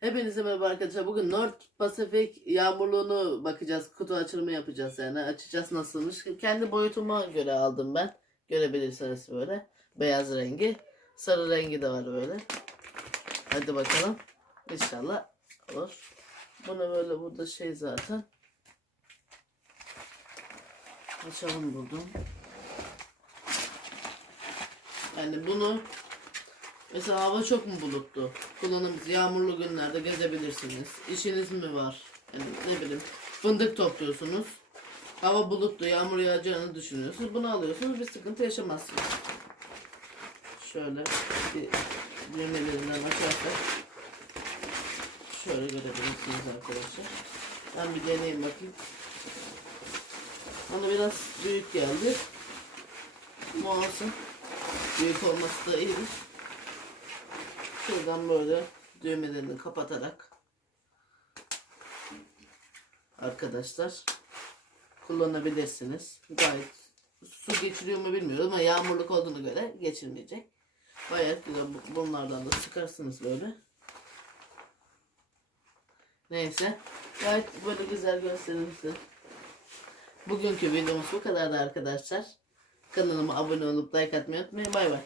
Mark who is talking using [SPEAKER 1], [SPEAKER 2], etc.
[SPEAKER 1] Hepinize merhaba arkadaşlar. Bugün North Pacific yağmurluğunu bakacağız. Kutu açılımı yapacağız yani. Açacağız nasılmış. Kendi boyutuma göre aldım ben. Görebilirsiniz böyle. Beyaz rengi. Sarı rengi de var böyle. Hadi bakalım. İnşallah olur. Bunu böyle burada şey zaten. Açalım buradan. Yani bunu Mesela hava çok mu bulutlu? Kullanımız yağmurlu günlerde gezebilirsiniz. İşiniz mi var? Yani ne bileyim fındık topluyorsunuz. Hava bulutlu, yağmur yağacağını düşünüyorsunuz. Bunu alıyorsunuz, bir sıkıntı yaşamazsınız. Şöyle bir düğmelerinden açarsak şöyle görebilirsiniz arkadaşlar. Ben bir deneyeyim bakayım. Bana biraz büyük geldi. Ama olsun. Büyük olması da iyidir. Şuradan böyle düğmelerini kapatarak arkadaşlar kullanabilirsiniz. Gayet su geçiriyor mu bilmiyorum ama yağmurluk olduğuna göre geçirmeyecek. Gayet güzel. Bu- Bunlardan da çıkarsınız böyle. Neyse. Gayet böyle güzel göstereyim size. Bugünkü videomuz bu kadardı arkadaşlar. Kanalıma abone olup like atmayı unutmayın. Bay bay.